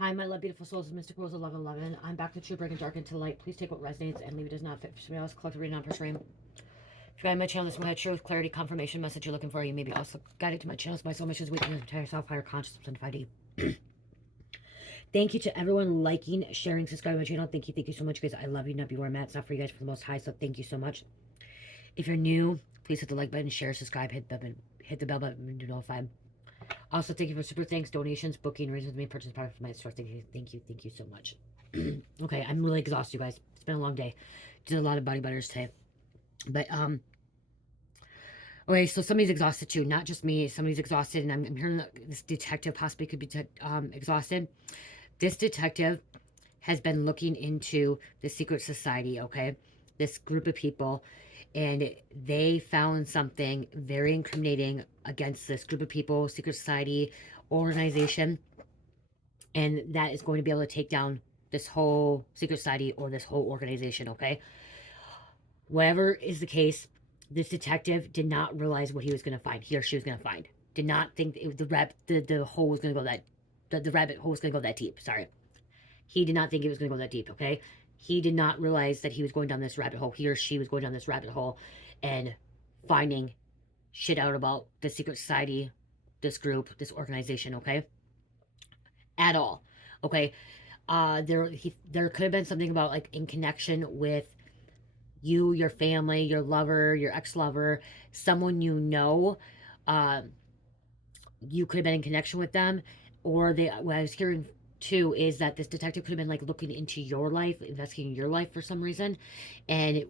Hi, my love, beautiful souls. Mystic Rose 1111. I'm back to True Break and Dark into Light. Please take what resonates and leave it does not fit for somebody else. Collect a reading on per stream. If you're on my channel, this will have truth, clarity, confirmation, message you're looking for. You may be also guided to my channels by soul missions, weakness, entire self, higher consciousness, and 5D. Thank you to everyone liking, sharing, subscribing to my channel. Thank you so much, guys. I love you. Not be where I'm at. It's not for you guys, for the most high. So thank you so much. If you're new, please hit the like button, share, subscribe, hit the bell button, and do notify. Also, thank you for super thanks, donations, booking, reasons me purchase product from my store. Thank you so much. Okay, I'm really exhausted, you guys. It's been a long day. Did a lot of body butters today. But okay, so somebody's exhausted too, not just me. Somebody's exhausted, and I'm hearing that this detective possibly could be exhausted. This detective has been looking into the secret society, okay? This group of people, and they found something very incriminating against this group of people, secret society, organization, and that is going to be able to take down this whole secret society or this whole organization, okay? Whatever is the case, this detective did not realize what he was going to find, he or she was going to find. Did not think the hole was going to go that, the rabbit hole was going to go that deep, sorry. He did not think it was going to go that deep, okay? He did not realize that he was going down this rabbit hole. He or she was going down this rabbit hole and finding shit out about the secret society, this group, this organization, okay? At all, okay? There could have been something about, like, in connection with you, your family, your lover, your ex-lover, someone you know. You could have been in connection with them, or what I was hearing too is that this detective could have been, like, looking into your life, investigating your life for some reason, and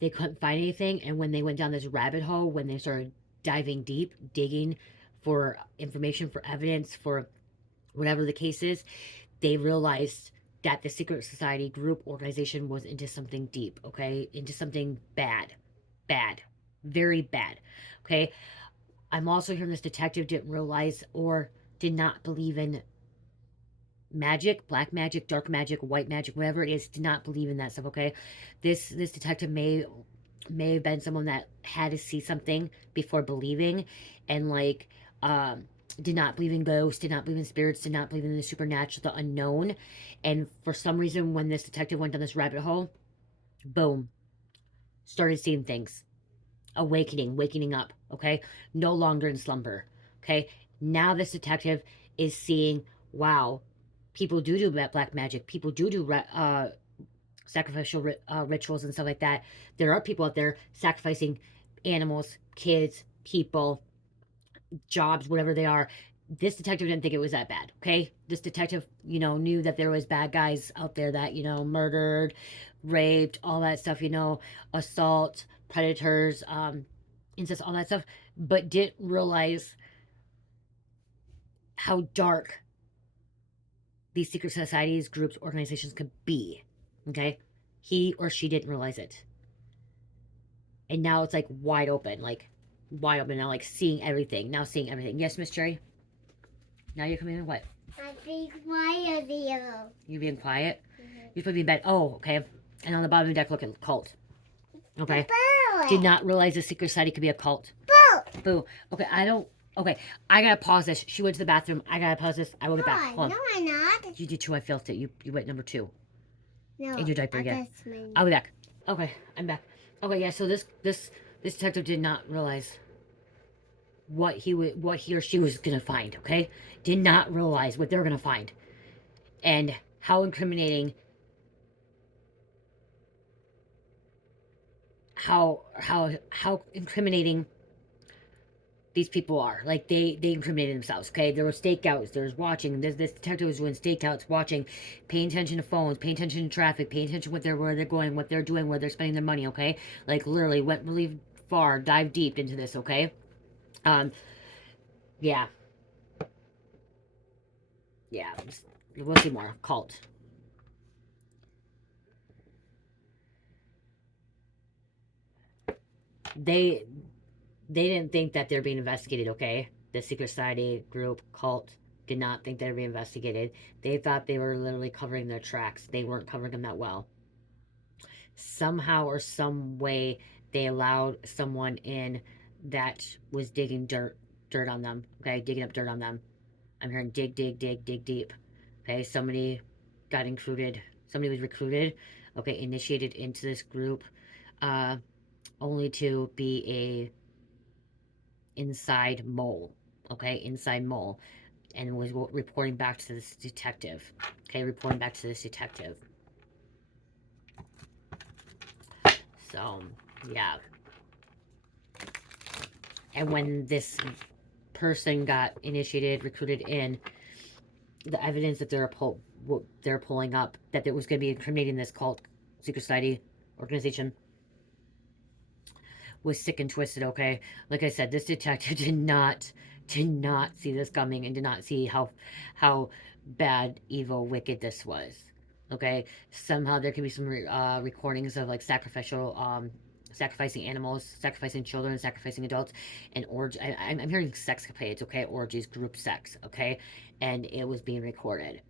they couldn't find anything. And when they went down this rabbit hole, when they started diving deep, digging for information, for evidence, for whatever the case is, they realized that the secret society group organization was into something deep, okay? Into something bad, very bad, okay? I'm also hearing this detective didn't realize or did not believe in magic, black magic, dark magic, white magic, whatever it is, did not believe in that stuff, okay? This detective may have been someone that had to see something before believing, and, like, did not believe in ghosts, did not believe in spirits, did not believe in the supernatural, the unknown. And for some reason, when this detective went down this rabbit hole, boom, started seeing things. Awakening, waking up, okay? No longer in slumber, okay? Now this detective is seeing, wow, people do black magic. People do sacrificial rituals and stuff like that. There are people out there sacrificing animals, kids, people, jobs, whatever they are. This detective didn't think it was that bad, okay? This detective, knew that there was bad guys out there that, murdered, raped, all that stuff, assault, predators, incest, all that stuff, but didn't realize how dark these secret societies, groups, organizations could be, okay? He or she didn't realize it. And now it's, like, wide open, now, like, seeing everything. Yes, Miss Cherry? Now you're coming in, what? I'm being quiet, You're being quiet? You're supposed to be in bed. Oh, okay. And on the bottom of the deck, look at cult. Okay. Did not realize the secret society could be a cult. Boo. Okay, okay, I gotta pause this. She went to the bathroom. I gotta pause this. I will get back. Hold on. No, I'm not. You did too. I felt it. You went number 2. No. In your diaper again. I'll be back. Okay, I'm back. Okay, yeah, so this detective did not realize what he or she was gonna find, okay? Did not realize what they're gonna find. And how incriminating, how incriminating these people are. Like, they incriminated themselves, okay? There were stakeouts, there was watching. This detective was doing stakeouts, watching, paying attention to phones, paying attention to traffic, paying attention to where they're going, what they're doing, where they're spending their money, okay? Like, literally went really far, dived deep into this, okay? Yeah. Yeah, we'll see more. Cult. They didn't think that they're being investigated, okay? The secret society group, cult, did not think they were being investigated. They thought they were literally covering their tracks. They weren't covering them that well. Somehow or some way, they allowed someone in that was digging dirt on them, okay? Digging up dirt on them. I'm hearing dig deep, Okay, somebody got recruited. Somebody was recruited. Okay, initiated into this group, only to be a inside mole. Okay, inside mole, and was reporting back to this detective. Okay, reporting back to this detective. So, yeah. And when this person got initiated, recruited in, the evidence that they're pulling up that it was going to be incriminating this cult, secret society, organization was sick and twisted. Okay, like I said, this detective did not see this coming and did not see how bad, evil, wicked this was. Okay, somehow there could be some recordings of like sacrificing animals, sacrificing children, sacrificing adults, and I'm hearing sexcapades, okay, orgies, group sex, okay, and it was being recorded.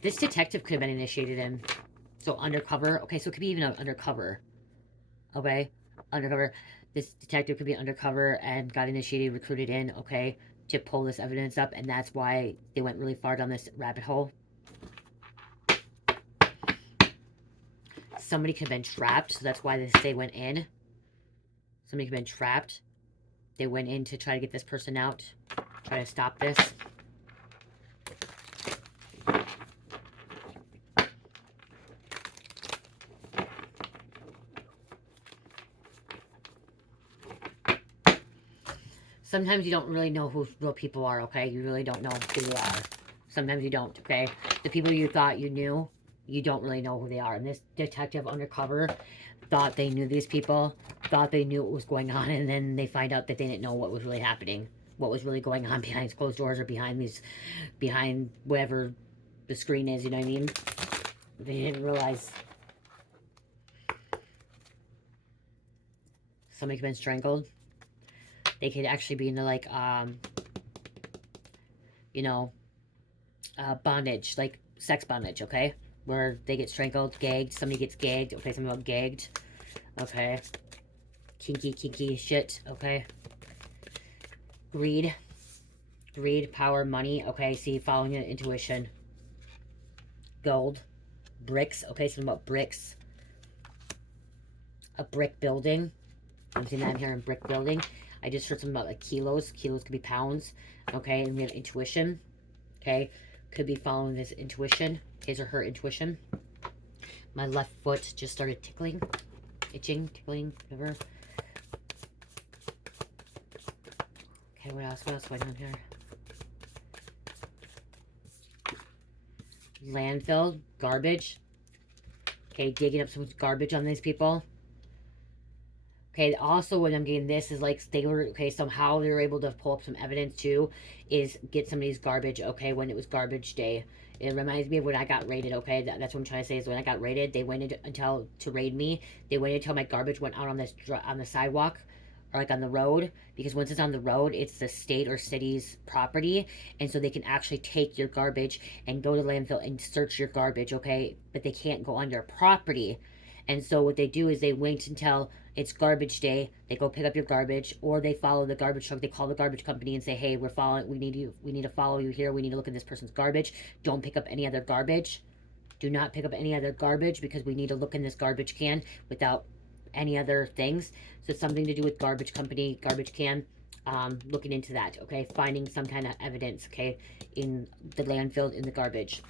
This detective could have been initiated in. So undercover. Okay, so it could be even undercover. Okay, undercover. This detective could be undercover and got initiated, recruited in. Okay, to pull this evidence up, and that's why they went really far down this rabbit hole. Somebody could have been trapped, so that's why they went in. Somebody could have been trapped. They went in to try to get this person out, try to stop this. Sometimes you don't really know who real people are, okay? You really don't know who they are. Sometimes you don't, okay? The people you thought you knew, you don't really know who they are. And this detective undercover thought they knew these people, thought they knew what was going on, and then they find out that they didn't know what was really happening, what was really going on behind closed doors or behind whatever the screen is, you know what I mean? They didn't realize somebody could have been strangled. They could actually be into like, you know, bondage, like sex bondage, okay? Where they get strangled, gagged, somebody gets gagged, okay, something about gagged, okay? Kinky shit, okay? Greed, power, money, okay? See, following your intuition. Gold, bricks, okay, something about bricks. A brick building, I'm seeing that in here in brick building. I just heard something about like kilos could be pounds, okay? And we have intuition, okay? Could be following this intuition, his or her intuition. My left foot just started tickling, itching, tickling, whatever. Okay, what else? What else going on here? Landfill, garbage. Okay, digging up some garbage on these people. Okay, also what I'm getting this is like they were, okay, somehow they were able to pull up some evidence too, is get some of these garbage, okay, when it was garbage day. It reminds me of when I got raided, okay? That's what I'm trying to say is when I got raided, they waited until, to raid me, they waited until my garbage went out on the sidewalk, or like on the road, because once it's on the road, it's the state or city's property, and so they can actually take your garbage and go to landfill and search your garbage, okay? But they can't go on your property. And so what they do is they wait until it's garbage day, they go pick up your garbage, or they follow the garbage truck, they call the garbage company and say, hey, we need to follow you here, we need to look at this person's garbage, don't pick up any other garbage, do not pick up any other garbage, because we need to look in this garbage can without any other things. So it's something to do with garbage company, garbage can, looking into that, okay, finding some kind of evidence, okay, in the landfill, in the garbage.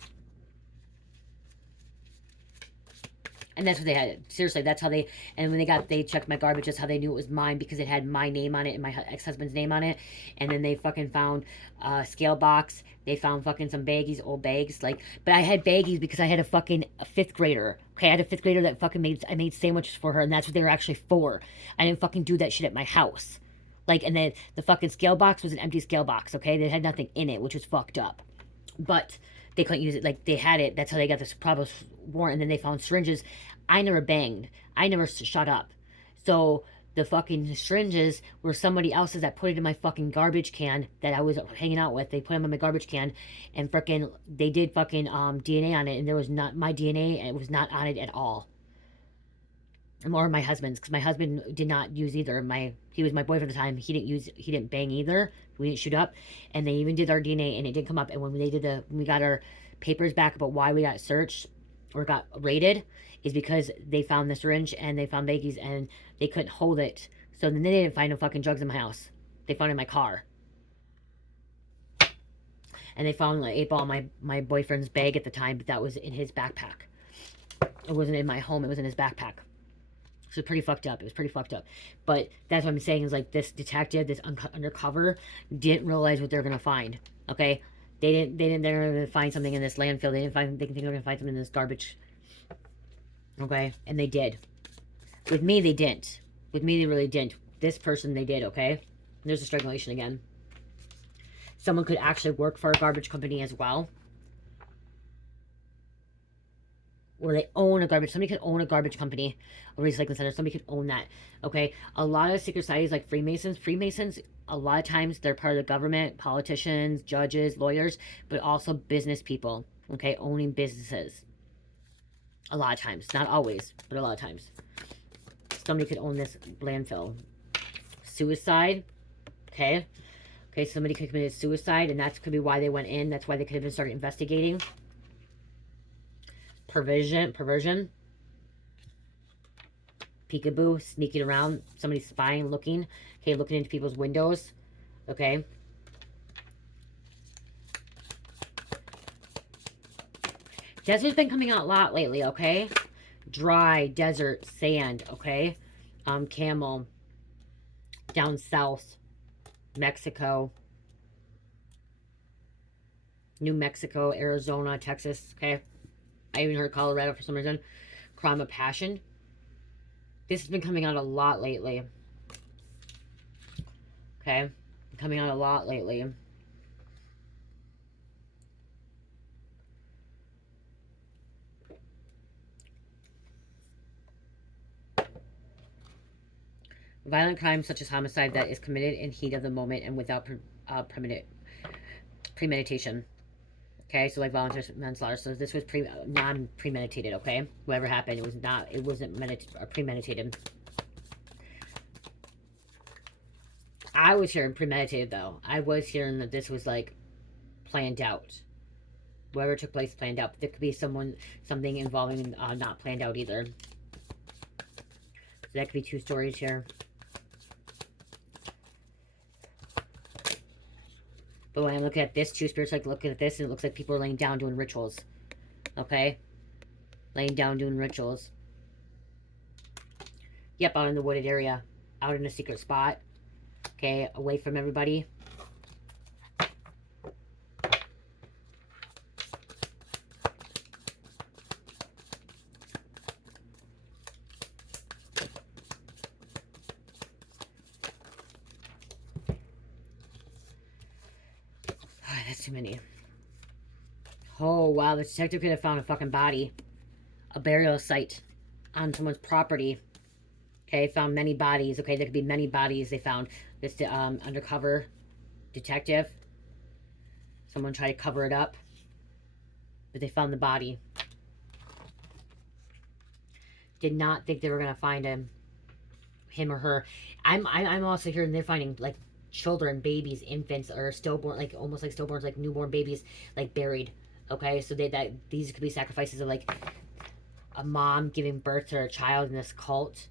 And that's what they had. Seriously, that's how they, and when they checked my garbage, that's how they knew it was mine, because it had my name on it and my ex-husband's name on it. And then they fucking found a scale box. They found fucking some baggies, old bags. Like, but I had baggies because I had a fifth grader. Okay, I had a fifth grader that fucking I made sandwiches for her, and that's what they were actually for. I didn't fucking do that shit at my house. Like, and then the fucking scale box was an empty scale box, okay? They had nothing in it, which was fucked up. But they couldn't use it. Like, they had it. That's how they got this problem warrant. And then they found syringes. I never banged. I never shut up. So the fucking syringes were somebody else's that put it in my fucking garbage can that I was hanging out with. They put them in my garbage can, and freaking they did fucking DNA on it, and there was not my DNA, and it was not on it at all. Or my husband's, because my husband did not use either. He was my boyfriend at the time. He didn't bang either. We didn't shoot up, and they even did our DNA, and it didn't come up. And when we got our papers back about why we got searched or got raided, is because they found the syringe and they found baggies and they couldn't hold it. So then they didn't find no fucking drugs in my house. They found it in my car. And they found like 8 ball in my boyfriend's bag at the time, but that was in his backpack. It wasn't in my home, it was in his backpack. So pretty fucked up. It was pretty fucked up. But that's what I'm saying is like this detective, this undercover, didn't realize what they're gonna find. Okay, they're gonna find something in this landfill. They didn't think they were gonna find something in this garbage. Okay, and they did. With me, they didn't. With me, they really didn't. This person, they did. Okay, there's a strangulation again. Someone could actually work for a garbage company as well. Or they own a garbage. Somebody could own a garbage company, a recycling center. Somebody could own that. Okay. A lot of secret societies like Freemasons, a lot of times they're part of the government, politicians, judges, lawyers, but also business people. Okay. Owning businesses. A lot of times. Not always, but a lot of times. Somebody could own this landfill. Suicide. Okay. Okay. Somebody could commit suicide, and that could be why they went in. That's why they could have been started investigating. Perversion, peekaboo, sneaking around, somebody spying, looking, okay, looking into people's windows, okay. Desert's been coming out a lot lately, okay. Dry, desert, sand, okay. Camel, down south, Mexico, New Mexico, Arizona, Texas, okay. I even heard Colorado for some reason. Crime of passion. This has been coming out a lot lately. Okay. Coming out a lot lately. Violent crime such as homicide that is committed in heat of the moment and without premeditation. Okay, so like voluntary manslaughter. So this was non-premeditated, okay? Whatever happened, it wasn't premeditated. I was hearing premeditated, though. I was hearing that this was, like, planned out. Whatever took place, planned out. But there could be something involving not planned out either. So that could be 2 stories here. But when I look at this, 2 spirits like looking at this, and it looks like people are laying down doing rituals. Okay? Laying down doing rituals. Yep, out in the wooded area. Out in a secret spot. Okay, away from everybody. That's too many. Oh, wow. The detective could have found a fucking body. A burial site on someone's property. Okay, found many bodies. Okay, there could be many bodies they found. This undercover detective. Someone tried to cover it up. But they found the body. Did not think they were going to find him or her. I'm also hearing they're finding, like, children, babies, infants, or stillborn, like almost like stillborns, like newborn babies, like buried. Okay, so these could be sacrifices of like a mom giving birth to a child in this cult,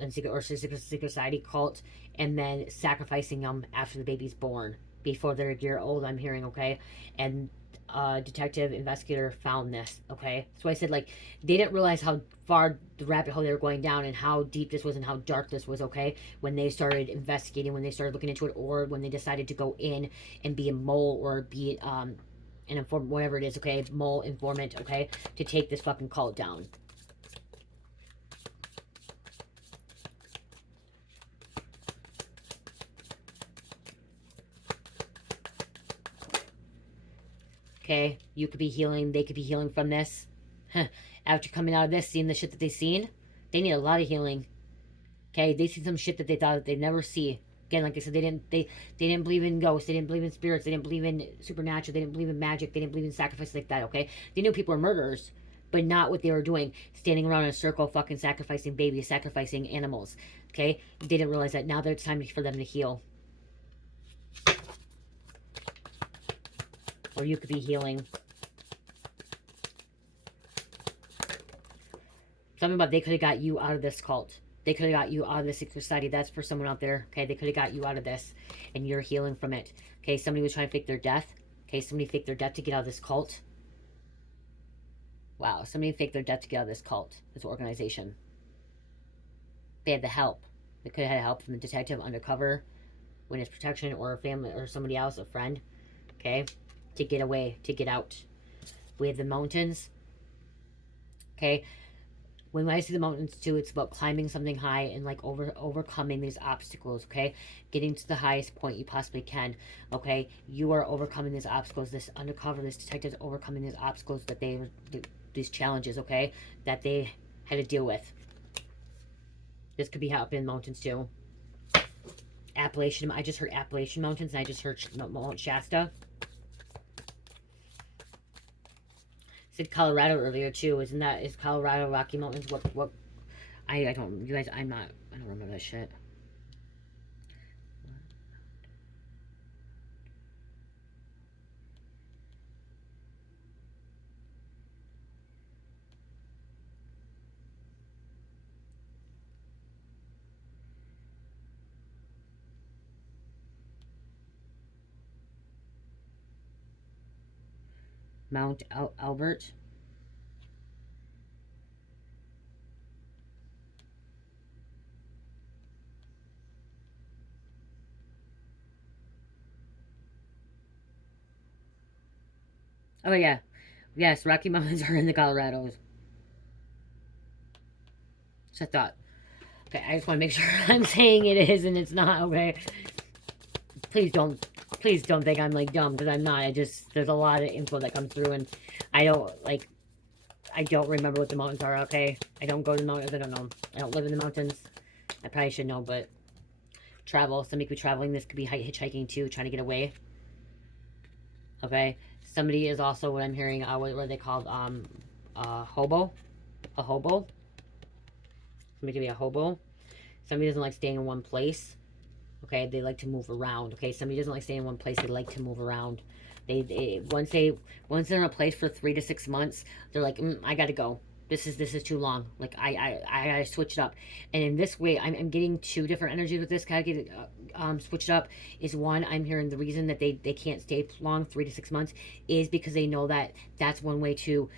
and secret society cult, and then sacrificing them after the baby's born, before they're a year old. I'm hearing, okay, and detective investigator found this. Okay, so I said, like, they didn't realize how far the rabbit hole they were going down and how deep this was and how dark this was. Okay, when they started investigating, when they started looking into it, or when they decided to go in and be a mole or be an informant, whatever it is. Okay, mole, informant. Okay, to take this fucking cult down. Okay, you could be healing, they could be healing from this. After coming out of this, seeing the shit that they've seen, they need a lot of healing. Okay, they see some shit that they thought that they'd never see. Again, like I said, they didn't believe in ghosts, they didn't believe in spirits, they didn't believe in supernatural, they didn't believe in magic, they didn't believe in sacrifice like that. Okay, they knew people were murderers, but not what they were doing, standing around in a circle, fucking sacrificing babies, sacrificing animals. Okay, they didn't realize that now that it's time for them to heal, or you could be healing. Something about they could have got you out of this cult. They could have got you out of the secret society. That's for someone out there. Okay, they could have got you out of this, and you're healing from it. Okay, somebody was trying to fake their death. Okay, somebody faked their death to get out of this cult. Wow, somebody faked their death to get out of this cult, this organization. They had the help. They could have had help from the detective, undercover, witness protection, or a family, or somebody else, a friend. Okay, to get away, to get out. We have the mountains. Okay, when I see the mountains too, it's about climbing something high and like overcoming these obstacles. Okay, getting to the highest point you possibly can. Okay, you are overcoming these obstacles. This undercover, this detective is overcoming these obstacles that these challenges. Okay, that they had to deal with. This could be happening in mountains too. Appalachian. I just heard Appalachian Mountains, and I just heard Mount Shasta. Said Colorado earlier too. Is Colorado Rocky Mountains? What? I don't. You guys, I don't remember that shit. Mount Albert. Oh yeah, yes. Rocky Mountains are in the Colorados. So I thought. Okay, I just want to make sure I'm saying it is and it's not. Okay, please don't think I'm like dumb, because I'm not. I just, there's a lot of info that comes through, and I don't remember what the mountains are. Okay, I don't go to the mountains. I don't know. I don't live in the mountains. I probably should know, but travel. Somebody could be traveling. This could be hitchhiking too, trying to get away. Okay, somebody is also, what I'm hearing. What are they called? Hobo. A hobo. Somebody could be a hobo. Somebody doesn't like staying in one place. Okay, they like to move around. Okay, somebody doesn't like staying in one place. They like to move around. Once they're in a place for 3 to 6 months, they're like, I gotta go. This is too long. Like I gotta switch it up. And in this way, I'm getting two different energies with this. Gotta get switch it up. Is one, I'm hearing the reason that they can't stay long, 3 to 6 months, is because they know that that's one way to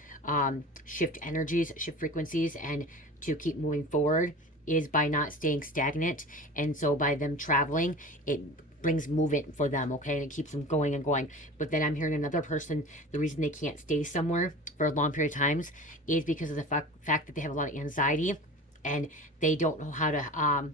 shift energies, shift frequencies, and to keep moving forward is by not staying stagnant. And so by them traveling, it brings movement for them. Okay, and it keeps them going and going. But then I'm hearing another person, the reason they can't stay somewhere for a long period of times is because of the fact that they have a lot of anxiety, and they don't know how to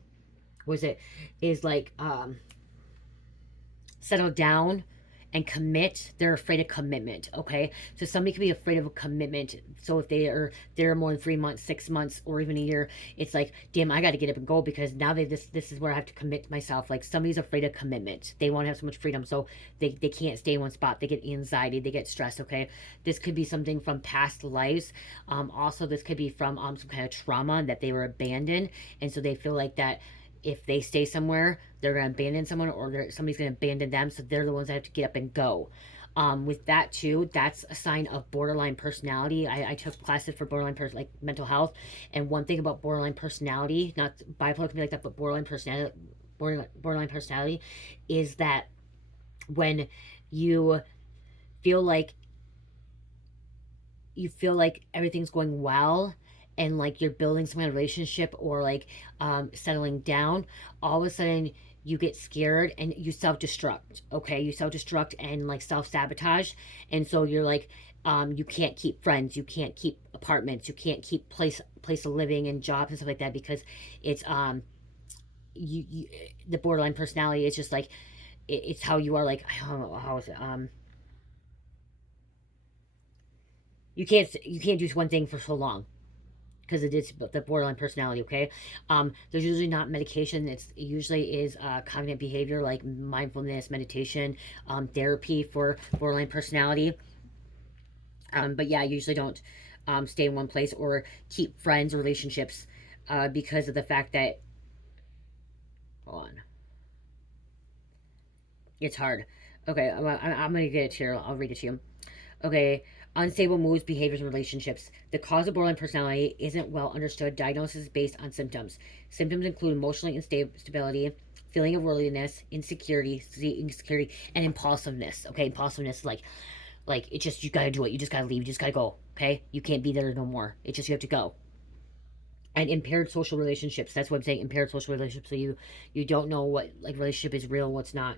settle down and commit. They're afraid of commitment. Okay, so somebody could be afraid of a commitment. So if they are there more than 3 months, 6 months, or even a year, it's like, damn, I got to get up and go, because now this is where I have to commit to myself. Like, somebody's afraid of commitment. They want to have so much freedom, so they can't stay in one spot. They get anxiety, they get stressed. Okay, this could be something from past lives. Also, this could be from some kind of trauma, that they were abandoned, and so they feel like that if they stay somewhere, they're going to abandon someone, or somebody's going to abandon them. So they're the ones that have to get up and go. With that too, that's a sign of borderline personality. I took classes for borderline like mental health, and one thing about borderline personality, not bipolar can be like that, but borderline personality is that when you feel like everything's going well, and like you're building some kind of relationship, or like settling down, all of a sudden you get scared and you self-destruct. Okay, you self-destruct and like self-sabotage, and so you're like, you can't keep friends, you can't keep apartments, you can't keep place of living and jobs and stuff like that, because it's you the borderline personality is just like, it's how you are. Like, I don't know how is it, you can't do one thing for so long. because it is the borderline personality. Okay, there's usually not medication. It usually is cognitive behavior like mindfulness, meditation, therapy for borderline personality. But yeah, I usually don't stay in one place or keep friends or relationships because of the fact that, hold on, it's hard. Okay, I'm gonna get it here. I'll read it to you. Okay, unstable moods, behaviors, and relationships. The cause of borderline personality isn't well understood. Diagnosis is based on symptoms. Symptoms include emotional instability, feeling of worthiness, insecurity, and impulsiveness. Okay, impulsiveness, like it just, you gotta do it. You just gotta leave. You just gotta go. Okay, you can't be there no more. It's just, you have to go. And impaired social relationships. That's what I'm saying. Impaired social relationships. So you don't know what like relationship is real and what's not.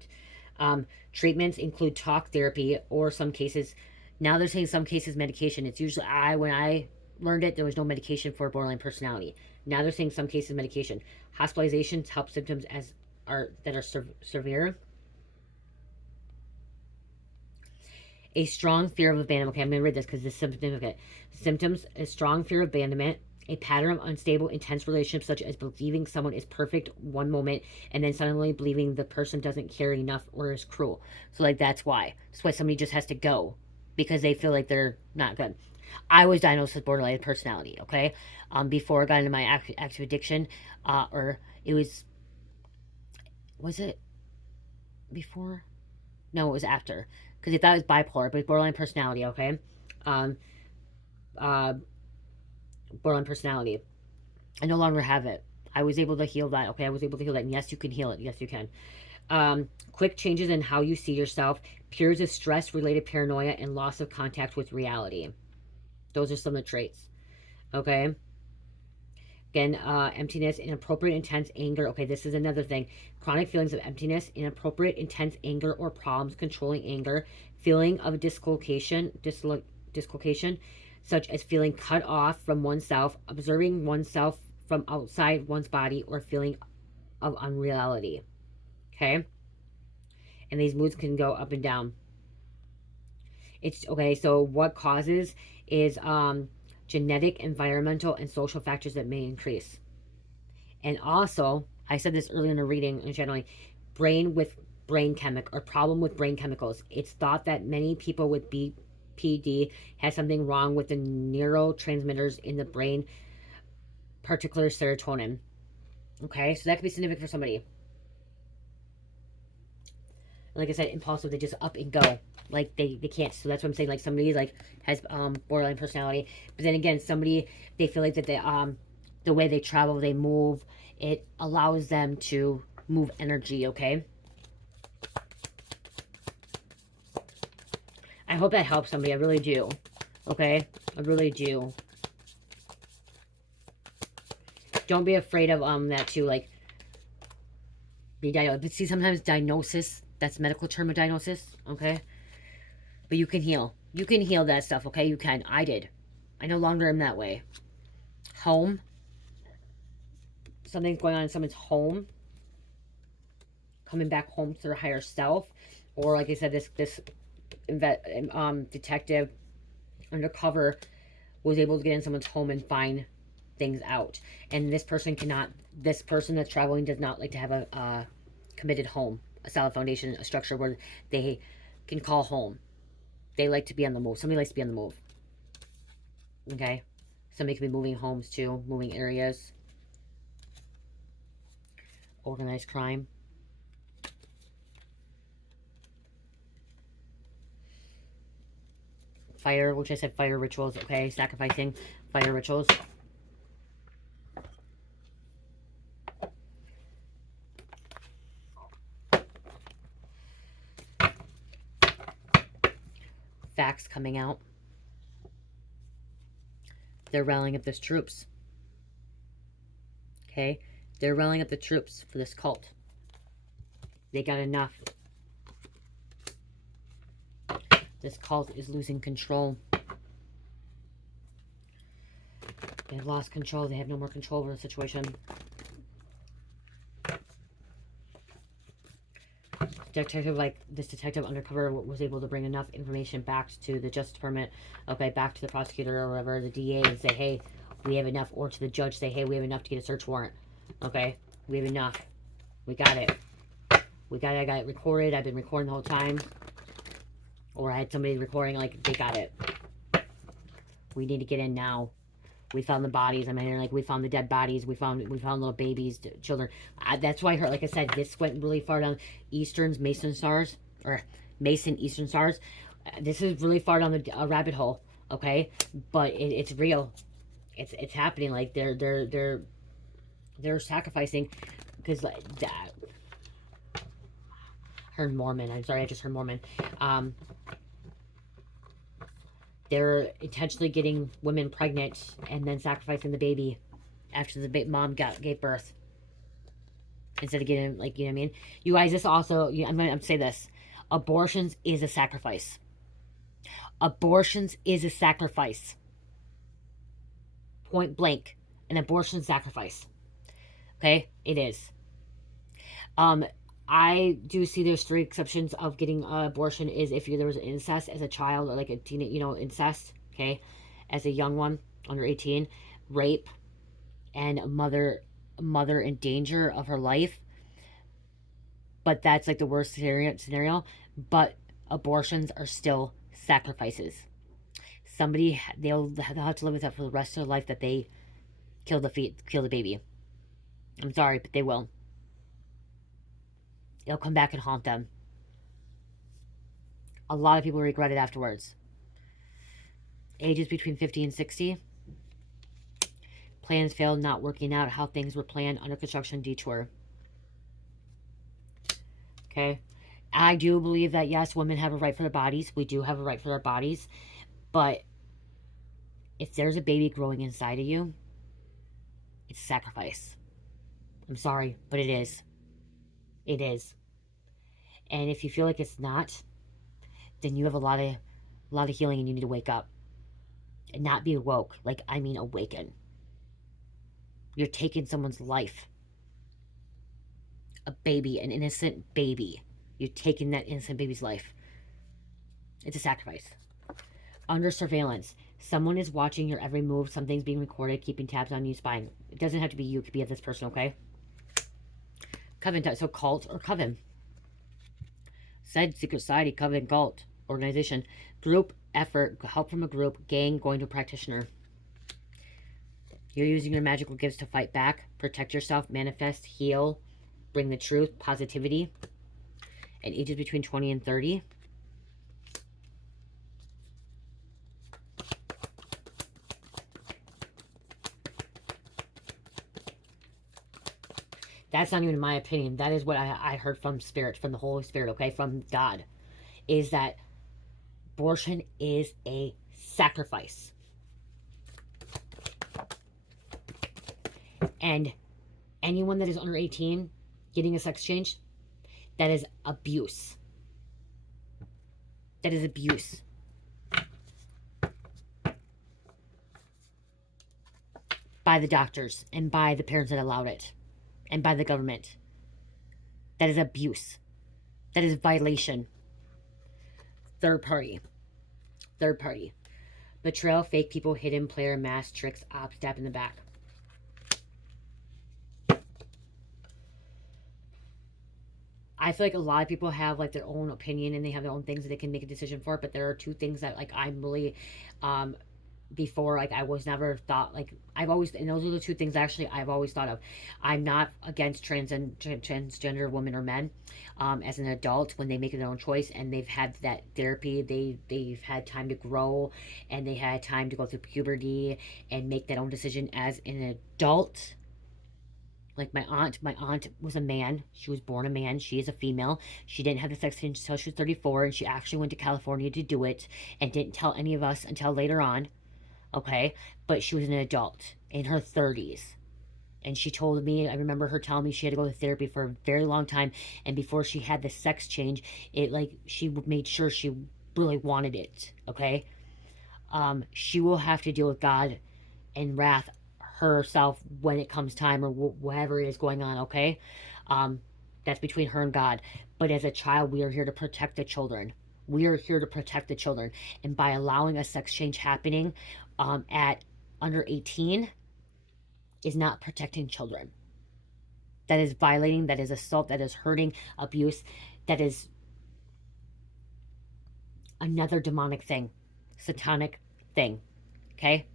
Treatments include talk therapy or some cases. Now they're saying some cases medication. It's usually, when I learned it, there was no medication for borderline personality. Now they're saying some cases medication. Hospitalizations help symptoms that are severe. A strong fear of abandonment. Okay, I'm going to read this because this is significant. Symptoms: a strong fear of abandonment, a pattern of unstable, intense relationships, such as believing someone is perfect one moment and then suddenly believing the person doesn't care enough or is cruel. So, like, that's why. That's why somebody just has to go because they feel like they're not good. I was diagnosed with borderline personality, okay? Before I got into my active addiction, or it was it before? No, it was after. Because they thought it was bipolar, but it's borderline personality, okay? Um, uh, Borderline personality. I no longer have it. I was able to heal that. Okay, I was able to heal that. And yes, you can heal it. Yes, you can. Quick changes in how you see yourself, periods of stress related paranoia, and loss of contact with reality. Those are some of the traits. Okay. Again, emptiness, inappropriate, intense anger. Okay, this is another thing. Chronic feelings of emptiness, inappropriate, intense anger or problems controlling anger, feeling of dislocation, such as feeling cut off from oneself, observing oneself from outside one's body, or feeling of unreality. Okay? And these moods can go up and down. It's okay, so what causes is genetic, environmental, and social factors that may increase. And also, I said this earlier in the reading, and generally, brain chemical, or problem with brain chemicals. It's thought that many people with BPD have something wrong with the neurotransmitters in the brain, particular serotonin. Okay, so that could be significant for somebody. Like I said, impulsive, they just up and go. Like they can't. So that's what I'm saying. Like somebody like has borderline personality, but then again, somebody, they feel like that they the way they travel, they move, it allows them to move energy. Okay. I hope that helps somebody. I really do. Okay, I really do. Don't be afraid of that too. Like be diagnosed. But see, sometimes diagnosis, that's medical term of diagnosis. Okay. But you can heal. You can heal that stuff, okay? You can. I did. I no longer am that way. Home. Something's going on in someone's home. Coming back home to their higher self. Or like I said, this detective undercover was able to get in someone's home and find things out. And this person that's traveling does not like to have a committed home. A solid foundation, a structure where they can call home. They like to be on the move. Somebody likes to be on the move. Okay? Somebody could be moving homes too, moving areas. Organized crime. Fire, which I said fire rituals. Okay? Sacrificing fire rituals. Facts coming out. They're rallying up these troops. Okay? They're rallying up the troops for this cult. They got enough. This cult is losing control. They've lost control. They have no more control over the situation. This detective undercover was able to bring enough information back to the Justice Department, okay, back to the prosecutor or whatever, the DA, and say, hey, We have enough. Or to the judge say, hey, we have enough to get a search warrant. Okay? We have enough. We got it. We got it. I got it recorded. I've been recording the whole time. Or I had somebody recording, like, they got it. We need to get in now. We found the bodies. I mean, like, we found the dead bodies. We found little babies, children. That's why I heard, like I said, this went really far down Eastern's Mason stars, or Mason Eastern stars. This is really far down the rabbit hole, okay? But it's real. It's happening. Like, they're sacrificing, because, like, that. Heard Mormon. I'm sorry, I just heard Mormon. They're intentionally getting women pregnant and then sacrificing the baby after the mom gave birth. Instead of getting, like, you know what I mean? You guys, this also, I'm going to say this. Abortions is a sacrifice. Abortions is a sacrifice. Point blank. An abortion sacrifice. Okay? It is. I do see there's 3 exceptions of getting an abortion is if there was incest as a child, or like a teen, incest, okay, as a young one, under 18, rape, and a mother in danger of her life. But that's like the worst scenario. But abortions are still sacrifices. They'll have to live with that for the rest of their life, that they kill the baby. I'm sorry, but they will. It'll come back and haunt them. A lot of people regret it afterwards. Ages between 50 and 60. Plans failed, not working out how things were planned, under construction, detour. Okay? I do believe that, yes, women have a right for their bodies. We do have a right for our bodies. But if there's a baby growing inside of you, it's a sacrifice. I'm sorry, but it is. It is. And if you feel like it's not, then you have a lot of healing, and you need to wake up. And not be awoke. Like, I mean awaken. You're taking someone's life. A baby, an innocent baby. You're taking that innocent baby's life. It's a sacrifice. Under surveillance. Someone is watching your every move. Something's being recorded, keeping tabs on you, spying. It doesn't have to be you. It could be this person, okay? Coven. So cult or coven. Said secret society, coven, cult, organization. Group, effort, help from a group, gang, going to a practitioner. You're using your magical gifts to fight back, protect yourself, manifest, heal, bring the truth, positivity. And ages between 20 and 30. That's not even my opinion. That is what I heard from Spirit, from the Holy Spirit, okay? From God. Is that abortion is a sacrifice. And anyone that is under 18 getting a sex change, that is abuse. That is abuse. By the doctors and by the parents that allowed it. And by the government. That is abuse. That is violation. Third party. Betrayal, fake people, hidden player, mask, tricks, op, stab in the back. I feel like a lot of people have, like, their own opinion, and they have their own things that they can make a decision for, but there are 2 things that, like, I'm really, before, like, I was never thought, like, I've always, and those are the 2 things actually I've always thought of. I'm not against transgender women or men, as an adult, when they make their own choice and they've had that therapy, they've had time to grow, and they had time to go through puberty and make that own decision as an adult. Like my aunt was a man. She was born a man. She is a female. She didn't have the sex change until she was 34, and she actually went to California to do it and didn't tell any of us until later on. Okay? But she was an adult in her 30s. And she told me, I remember her telling me she had to go to therapy for a very long time. And before she had the sex change, she made sure she really wanted it. Okay? She will have to deal with God and wrath herself when it comes time, or whatever is going on, okay? That's between her and God. But as a child, we are here to protect the children. We are here to protect the children. And by allowing a sex change happening at under 18 is not protecting children. That is violating, that is assault, that is hurting, abuse, that is another demonic thing, satanic thing. Okay?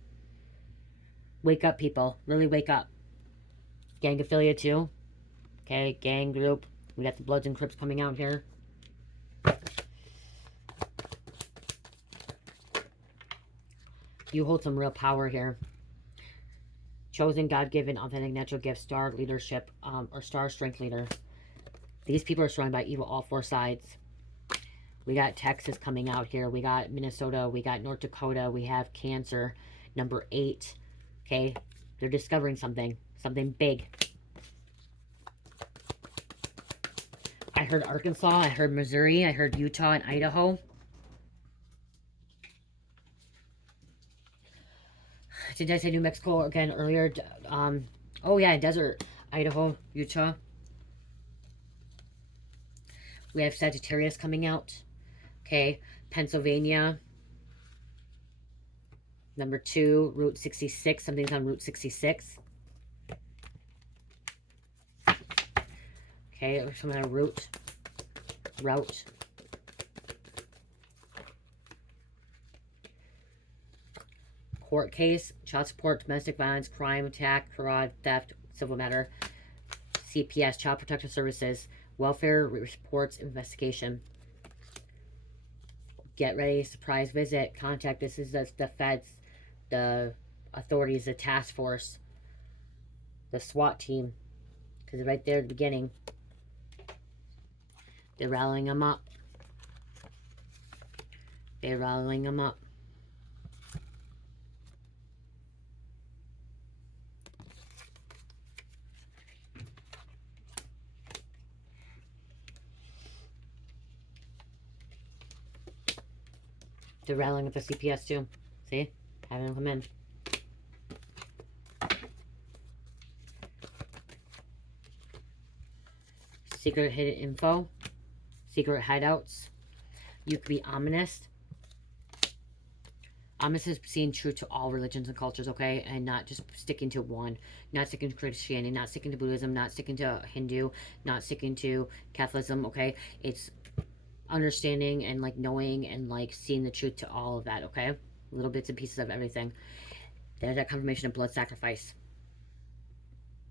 Wake up, people. Really wake up. Gang affiliate too. Okay, gang group. We got the Bloods and Crips coming out here. You hold some real power here. Chosen, God-given, authentic, natural gift, star leadership, or star strength leader. These people are surrounded by evil, all four sides. We got Texas coming out here. We got Minnesota. We got North Dakota. We have Cancer, number 8. Okay, they're discovering something big. I heard Arkansas. I heard Missouri. I heard Utah and Idaho. Did I say New Mexico again earlier? Oh yeah, desert, Idaho, Utah. We have Sagittarius coming out. Okay, Pennsylvania. Number 2, Route 66. Something's on Route 66. Okay, or some kind of route. Court case, child support, domestic violence, crime, attack, fraud, theft, civil matter, CPS, Child Protective Services, welfare reports, investigation. Get ready, surprise visit, contact. This is the feds, the authorities, the task force, the SWAT team, because right there at the beginning, they're rallying them up. They're rallying them up. They're rallying up the CPS too. See? Having them come in. Secret hidden info. Secret hideouts. You could be ominous. Ominous is seeing true to all religions and cultures, okay? And not just sticking to one. Not sticking to Christianity, not sticking to Buddhism, not sticking to Hindu, not sticking to Catholicism, okay? It's understanding and like knowing and like seeing the truth to all of that, okay? Little bits and pieces of everything. There's that confirmation of blood sacrifice.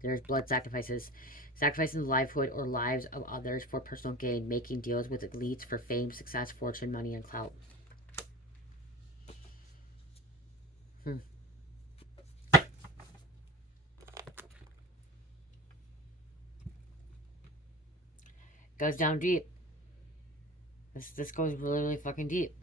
There's blood sacrifices. Sacrificing the livelihood or lives of others for personal gain. Making deals with elites for fame, success, fortune, money, and clout. Goes down deep. This goes really, really fucking deep.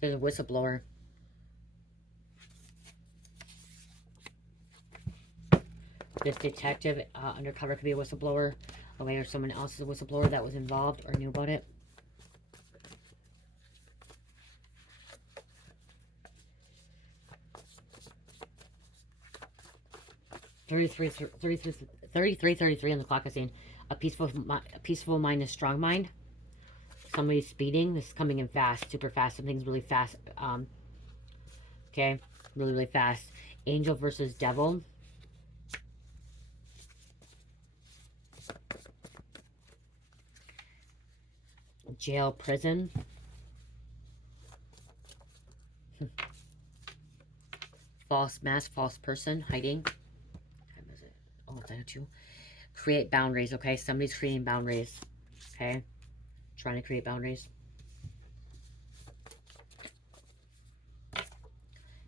There's a whistleblower. This detective, undercover, could be a whistleblower. Okay, or someone else is a whistleblower that was involved or knew about it. $33 on the clock is saying a peaceful mind, a strong mind. Somebody's speeding. This is coming in fast, super fast. Something's really fast. Okay, really, really fast. Angel versus devil. Jail, prison. False mask, false person, hiding. What time is it? Oh, it's 9:02. Create boundaries, okay? Somebody's creating boundaries, okay? Trying to create boundaries.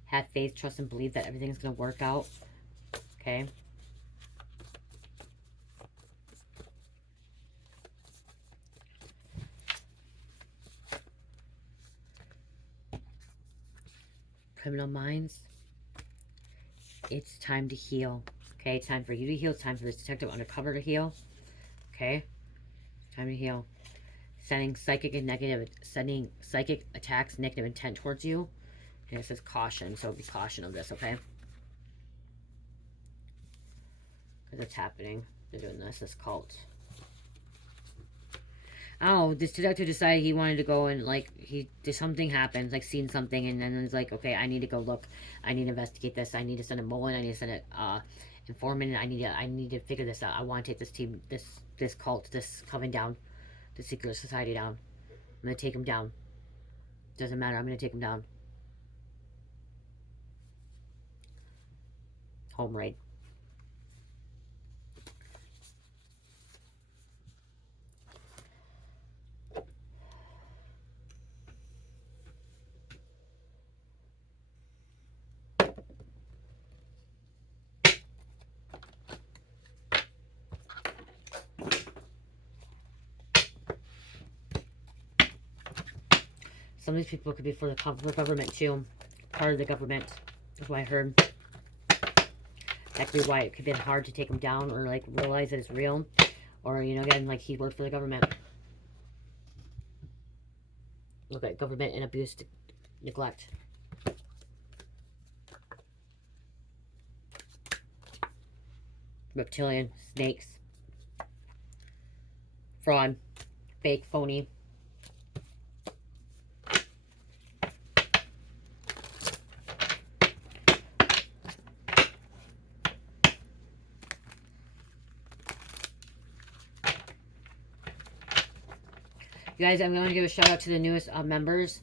Have faith, trust, and believe that everything's going to work out, okay? Criminal minds. It's time to heal. Okay, it's time for you to heal. It's time for this detective undercover to heal. Okay, it's time to heal. Sending psychic attacks, negative intent towards you. And it says caution, so be caution of this, okay? Because it's happening. They're doing this cult. Oh, this detective decided he wanted to go and, like, something happens, like, seen something, and then he's like, okay, I need to go look. I need to investigate this. I need to send a Mullen. I need to send a, informant. I need to figure this out. I want to take this team, this cult, this coven down, the secret society down. I'm going to take him down. Doesn't matter. I'm going to take him down. Home raid. Some of these people could be for the government too. Part of the government. That's what I heard. That could be why it could be hard to take him down or, like, realize that it's real. Or, you know, again, like, he worked for the government. Look at government and abuse, neglect. Reptilian, snakes. Fraud. Fake, phony. You guys, I'm going to give a shout out to the newest members.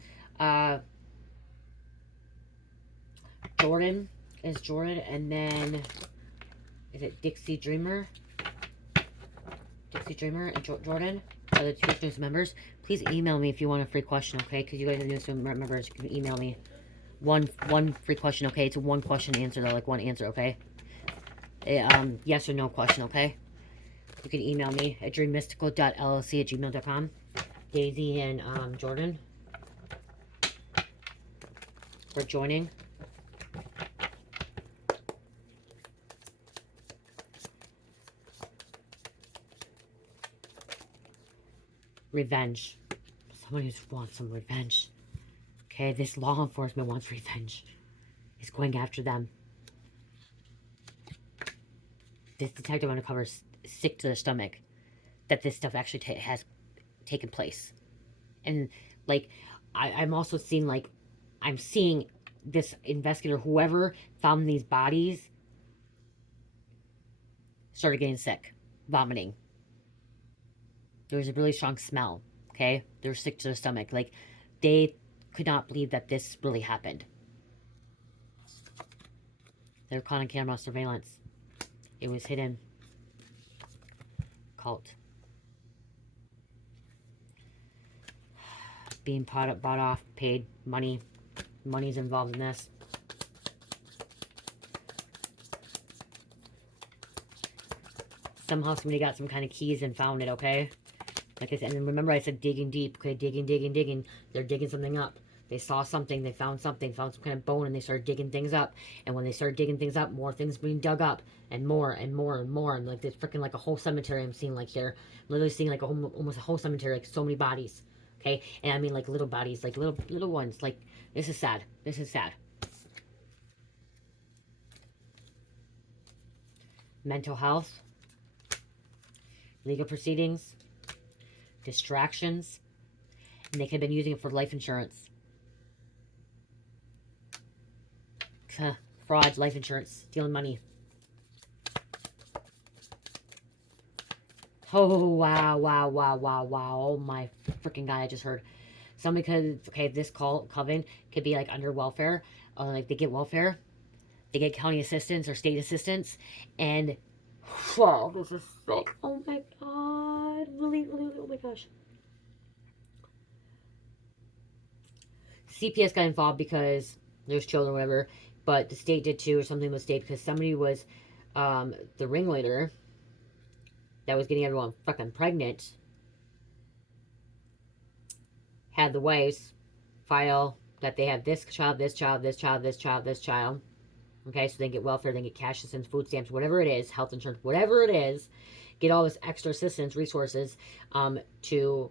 Jordan is Jordan, and then is it Dixie Dreamer? Dixie Dreamer and Jordan are the two newest members. Please email me if you want a free question, okay? Because you guys are the newest members. You can email me one free question, okay? It's a one question answer though, like one answer, okay? Yes or no question, okay? You can email me at DreamMystical.LLC at gmail.com. Daisy and Jordan for joining. Revenge. Someone who wants some revenge. Okay, this law enforcement wants revenge. He's going after them. This detective undercover is sick to their stomach that this stuff actually has taken place. And, like, I'm also seeing, like, I'm seeing this investigator, whoever found these bodies, started getting sick, vomiting. There was a really strong smell, okay? They were sick to their stomach. Like, they could not believe that this really happened. They were caught on camera surveillance. It was hidden. Cult. Being bought off, paid, money. Money's involved in this. Somehow somebody got some kind of keys and found it, okay? Like I said, and remember I said digging deep, okay? Digging. They're digging something up. They saw something, they found something, found some kind of bone, and they started digging things up. And when they started digging things up, more things being dug up, and more and more and more. And like there's freaking like a whole cemetery I'm seeing like here. I'm literally seeing like almost a whole cemetery, like so many bodies. Okay? And I mean like little bodies, like little ones. Like, this is sad. This is sad. Mental health. Legal proceedings. Distractions. And they could have been using it for life insurance. Fraud, life insurance, stealing money. Oh, wow. Oh, my freaking God, I just heard. Somebody could, okay, this coven could be, like, under welfare. Like, they get welfare. They get county assistance or state assistance. And, whoa, this is sick. Oh, my God. Really, oh, my gosh. CPS got involved because there's children or whatever. But the state did too, or something with the state, because somebody was the ringleader that was getting everyone fucking pregnant, had the wives file that they have this child. Okay, so they get welfare, they get cash assistance, food stamps, whatever it is, health insurance, whatever it is, get all this extra assistance, resources to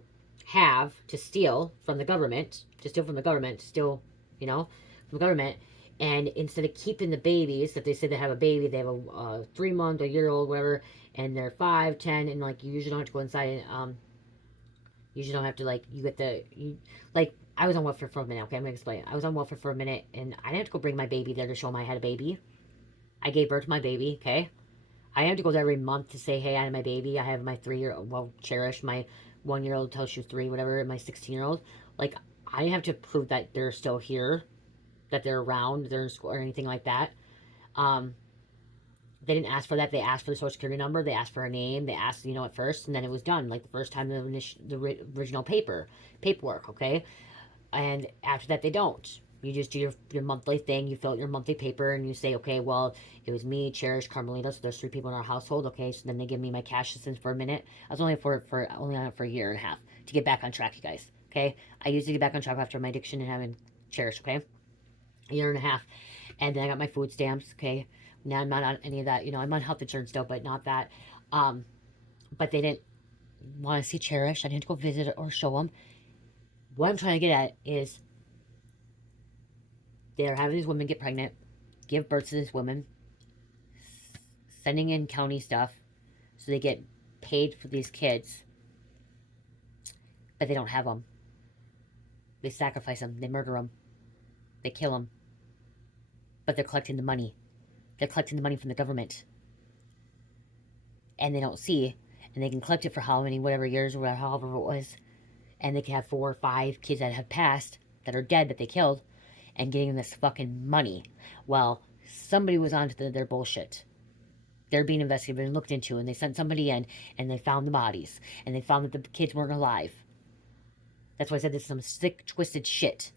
steal from the government, you know, from the government, And instead of keeping the babies, if they say they have a baby, they have a 3 month, a year old, whatever, and they're 5, 10, and like you usually don't have to go inside and you usually don't have to like you get the you like I was on welfare for a minute. Okay, I'm gonna explain. I was on welfare for a minute, and I didn't have to go bring my baby there to show them I had a baby. I gave birth to my baby. Okay, I have to go there every month to say, hey, I have my baby. I have my 3 year, well, cherish my 1 year old till she's 3, whatever. My 16 year old. Like I have to prove that they're still here, that they're around, they're in school or anything like that. Um, they didn't ask for that. They asked for the social security number. They asked for her name. They asked, at first, and then it was done. Like the first time the original paperwork. Okay, and after that, they don't. You just do your monthly thing. You fill out your monthly paper, and you say, okay, well, it was me, Cherish, Carmelita. So there's 3 people in our household. Okay, so then they give me my cash assistance for a minute. I was only on it for a year and a half to get back on track, you guys. Okay, I used to get back on track after my addiction and having Cherish. Okay, a year and a half, and then I got my food stamps. Okay, now I'm not on any of that. I'm on health insurance still, but not that. Um, but they didn't want to see Cherish. I didn't go visit or show them. What I'm trying to get at is they're having these women get pregnant, give birth to this woman, sending in county stuff so they get paid for these kids, but they don't have them. They sacrifice them, they murder them, they kill them, but they're collecting the money. They're collecting the money from the government, and they don't see, and they can collect it for how many, whatever years, or however it was, and they can have 4 or 5 kids that have passed, that are dead, that they killed, and getting them this fucking money. Well, somebody was onto their bullshit. They're being investigated and looked into, and they sent somebody in, and they found the bodies, and they found that the kids weren't alive. That's why I said this is some sick, twisted shit.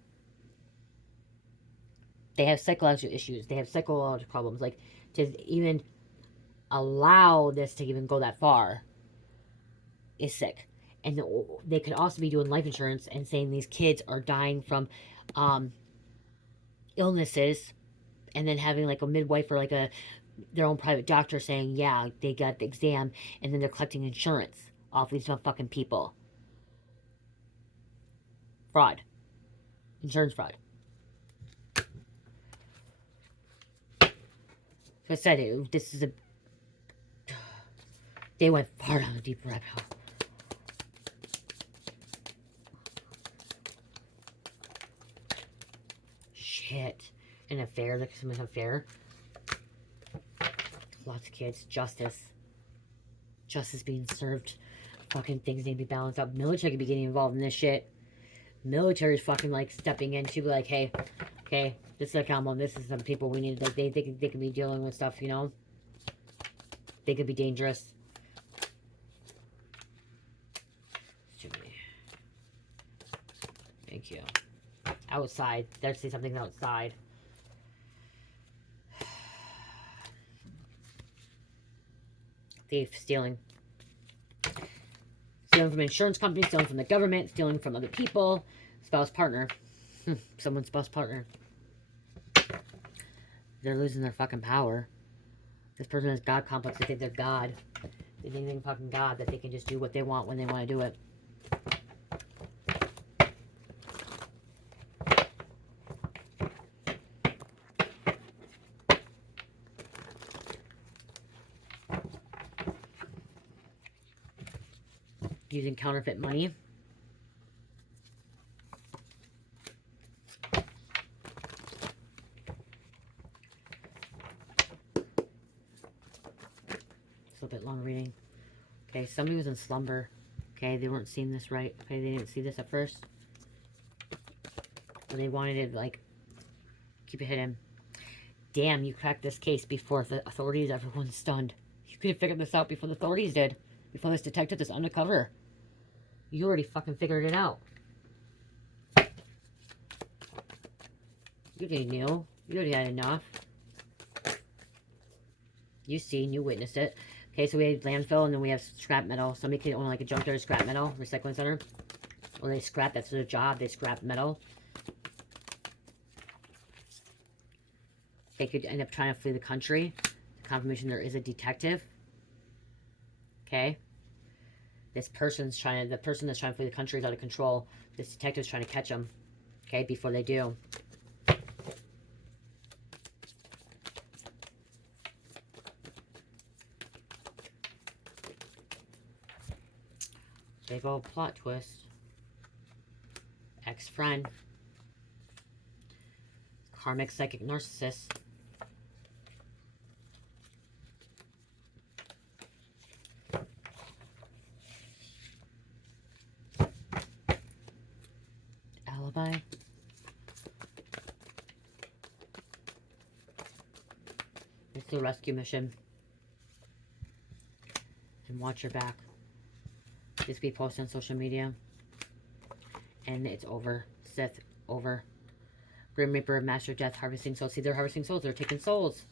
They have psychological issues. They have psychological problems. Like, to even allow this to even go that far is sick. And they could also be doing life insurance and saying these kids are dying from illnesses, and then having like a midwife or like their own private doctor saying, yeah, they got the exam, and then they're collecting insurance off these fucking people. Fraud. Insurance fraud. So I said this is a... They went far down a deep rabbit hole. Shit. An affair, like someone's affair. Lots of kids. Justice. Justice being served. Fucking things need to be balanced out. Military could be getting involved in this shit. Military's fucking like stepping in to be like, hey, okay, this is a combo. This is some people we need. Like they could be dealing with stuff, They could be dangerous. Thank you. Outside. There's something outside. Thief, stealing. Stealing from insurance companies, stealing from the government, stealing from other people. Spouse, partner. Someone's spouse, partner. They're losing their fucking power. This person has God complex. They think they're God. They think they're fucking God, that they can just do what they want when they want to do it. Using counterfeit money. It's a little bit long reading. Okay, somebody was in slumber. Okay, they weren't seeing this right. Okay, they didn't see this at first. But they wanted to, like, keep it hidden. Damn, you cracked this case before the authorities. Everyone's stunned. You could have figured this out before the authorities did. Before this detective, this undercover. You already fucking figured it out. You already knew. You already had enough. You seen, you witnessed it. Okay, so we have landfill, and then we have scrap metal. Somebody can own like a junkyard scrap metal recycling center. Or they scrap, that's their job. They scrap metal. They could end up trying to flee the country. Confirmation there is a detective. Okay. This person's trying to, the person that's trying to flee the country is out of control. This detective's trying to catch them. Okay, before they do. Big old plot twist. Ex-friend. Karmic psychic narcissist. Alibi. It's the rescue mission. And watch your back. This be posted on social media. And it's over. Sith, over. Grim Reaper, Master of Death, harvesting souls. See, they're harvesting souls. They're taking souls.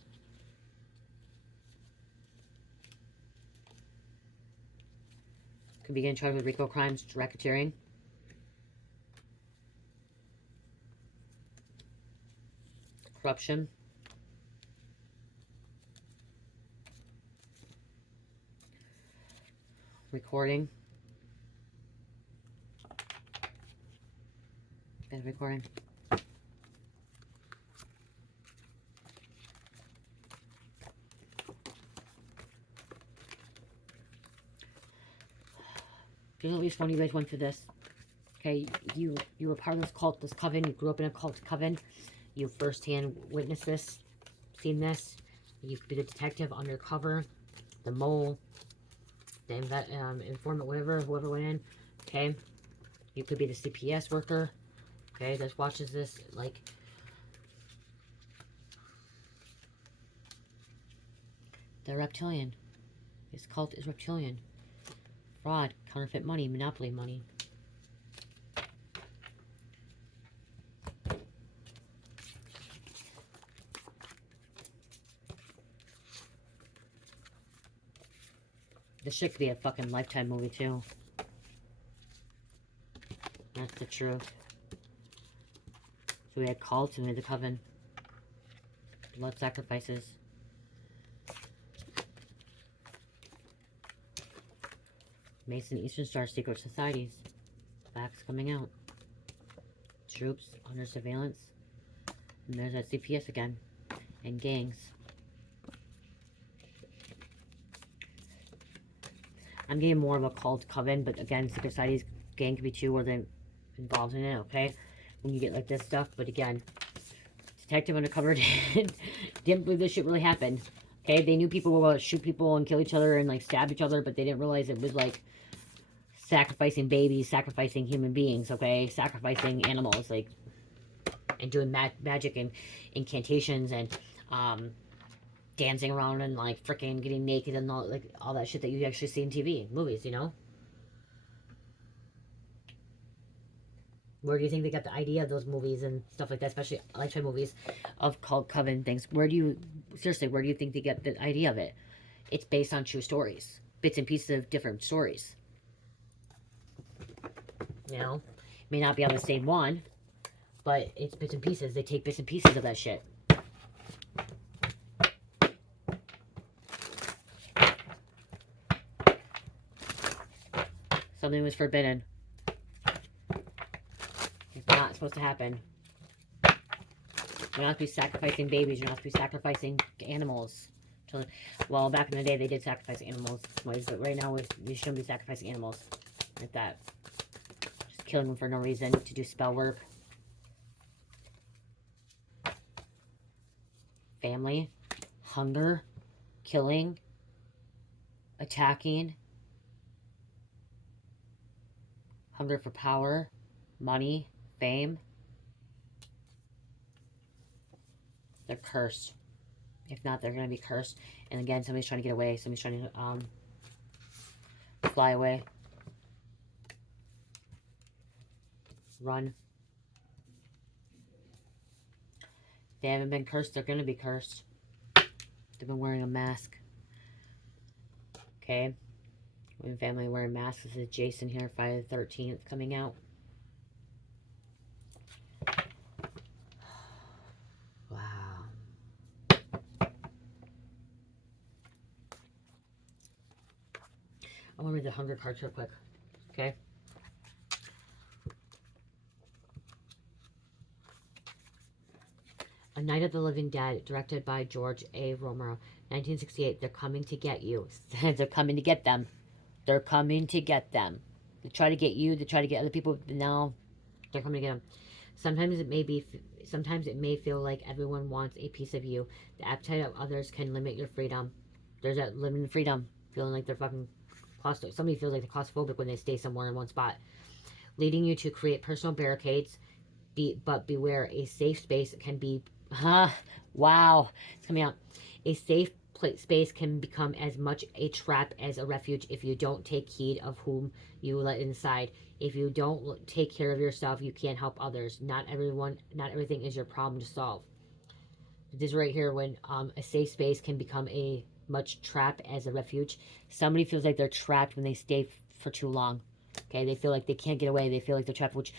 Could be getting charged with RICO crimes, racketeering. Corruption. Recording. Been recording. There's at least one of you guys went through this. Okay, you were part of this cult, this coven. You grew up in a cult coven. You firsthand witnessed this, seen this. You could be the detective, undercover, the mole, the informant, whatever, whoever went in. Okay, you could be the CPS worker. Okay, that watches this, like, they're reptilian. This cult is reptilian. Fraud, counterfeit money, monopoly money. This shit could be a fucking Lifetime movie too. That's the truth. So we had cults and we had the coven. Blood sacrifices. Mason Eastern Star secret societies. Facts coming out. Troops under surveillance. And there's that CPS again. And gangs. I'm getting more of a cult coven, but again, secret societies, gang could be too, or they're involved in it, okay? When you get like this stuff, but again, detective undercover didn't believe this shit really happened. Okay, they knew people were going to shoot people and kill each other and like stab each other, but they didn't realize it was like sacrificing babies, sacrificing human beings, okay? Sacrificing animals, like, and doing magic and incantations and dancing around and like freaking getting naked and all, like all that shit that you actually see in TV, movies, you know? Where do you think they got the idea of those movies and stuff like that, especially Lifetime movies of cult coven things? Where do you, seriously, where do you think they get the idea of it? It's based on true stories, bits and pieces of different stories. You know, may not be on the same one, but it's bits and pieces. They take bits and pieces of that shit. Something was forbidden. It's not supposed to happen. You're not supposed to be sacrificing babies. You're not supposed to be sacrificing animals. Well, back in the day, they did sacrifice animals. But right now, we shouldn't be sacrificing animals like that. Just killing them for no reason to do spell work. Family. Hunger. Killing. Attacking. Hunger for power. Money. Fame. They're cursed. If not, they're going to be cursed. And again, somebody's trying to get away. Somebody's trying to fly away. Run. If they haven't been cursed, they're going to be cursed. They've been wearing a mask. Okay. When family wearing masks. This is Jason here, Friday the 13th, coming out. I want to read the hunger cards real quick. Okay. A Night of the Living Dead, directed by George A. Romero. 1968. They're coming to get you. They're coming to get them. They're coming to get them. They try to get you. They try to get other people. But now they're coming to get them. Sometimes it may feel like everyone wants a piece of you. The appetite of others can limit your freedom. There's that limited freedom. Feeling like they're fucking claustrophobic. Somebody feels like they're claustrophobic when they stay somewhere in one spot. Leading you to create personal barricades. But beware, a safe space can be... Wow. It's coming out. A safe space can become as much a trap as a refuge if you don't take heed of whom you let inside. If you don't take care of yourself, you can't help others. Not everything is your problem to solve. This right here, when a safe space can become a much trap as a refuge. Somebody feels like they're trapped when they stay for too long. Okay, they feel like they can't get away. They feel like they're trapped, which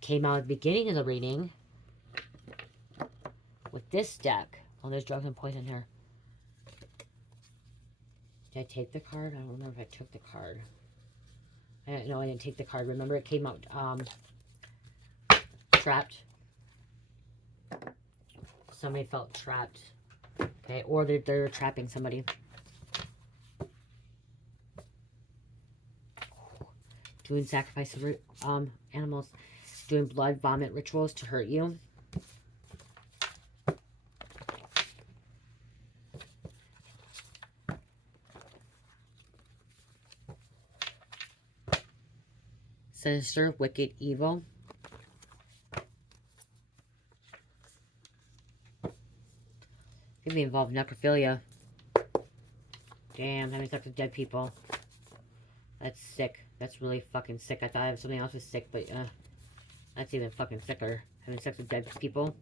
came out at the beginning of the reading with this deck. Oh, there's drugs and poison here. Did I take the card? I don't remember if I took the card. No, I didn't take the card. Remember, it came out trapped. Somebody felt trapped. Okay, or they're trapping somebody. Doing sacrifice of animals. Doing blood vomit rituals to hurt you. Sinister, wicked, evil. Could be involved in necrophilia. Damn, having sex with dead people. That's sick. That's really fucking sick. I thought something else was sick, but that's even fucking sicker. Having sex with dead people.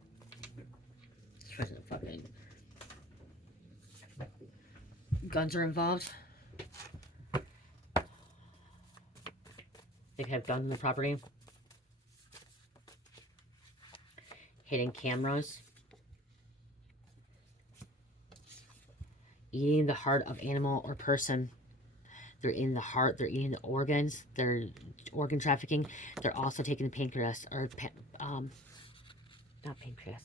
This person fucking... Guns are involved. They have guns on the property. Hidden cameras. Eating the heart of animal or person. They're in the heart. They're eating the organs. They're organ trafficking. They're also taking the pancreas. Or, not pancreas.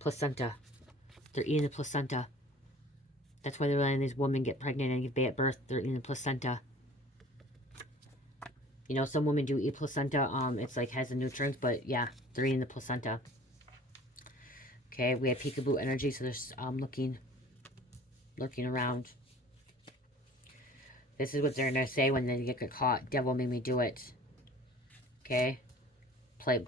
Placenta. They're eating the placenta. That's why they're letting these women get pregnant and give birth. They're eating the placenta. You know, some women do eat placenta. It's like has the nutrients, but yeah, they're eating the placenta. Okay, we have peekaboo energy, so they're lurking around. This is what they're gonna say when they get caught. Devil made me do it. Okay, plead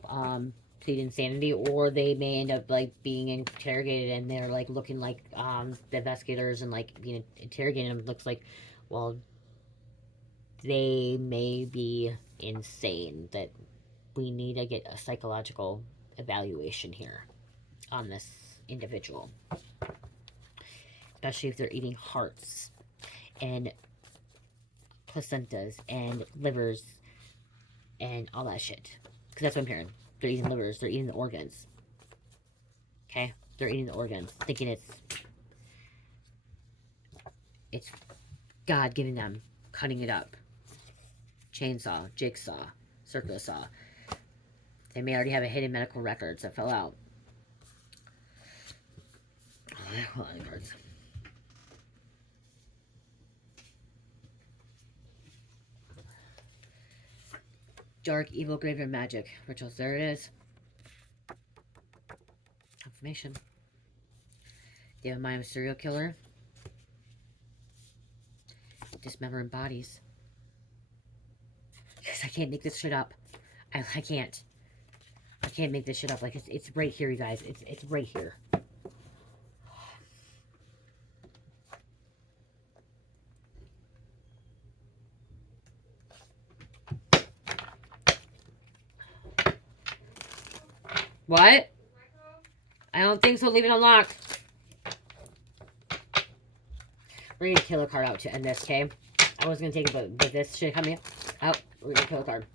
insanity, or they may end up like being interrogated, and they're like looking like the investigators and like being interrogated. Them looks like, well, they may be insane, that we need to get a psychological evaluation here on this individual, especially if they're eating hearts and placentas and livers and all that shit, because that's what I'm hearing. They're eating livers, they're eating the organs. Okay, they're eating the organs, thinking it's God giving them, cutting it up. Chainsaw, jigsaw, circular saw. They may already have a hidden medical records that fell out. Hold on, cards. Dark, evil, graveyard magic. Rituals, there it is. Confirmation. They have a mind of a serial killer. Dismembering bodies. Because I can't make this shit up. I can't. I can't make this shit up. Like, it's right here, you guys. It's right here. What? I don't think so. Leave it unlocked. We're going to kill a card out to end this, okay? I was going to take it, but this shit coming out. We're going to kill a card.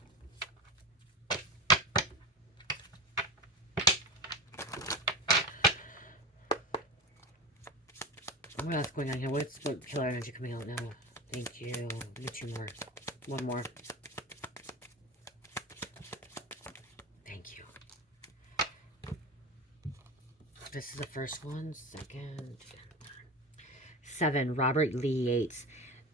What else going on here? What's killer energy coming out now? Thank you. Give me two more. One more. Thank you. This is the first one. Second. 7. Robert Lee Yates.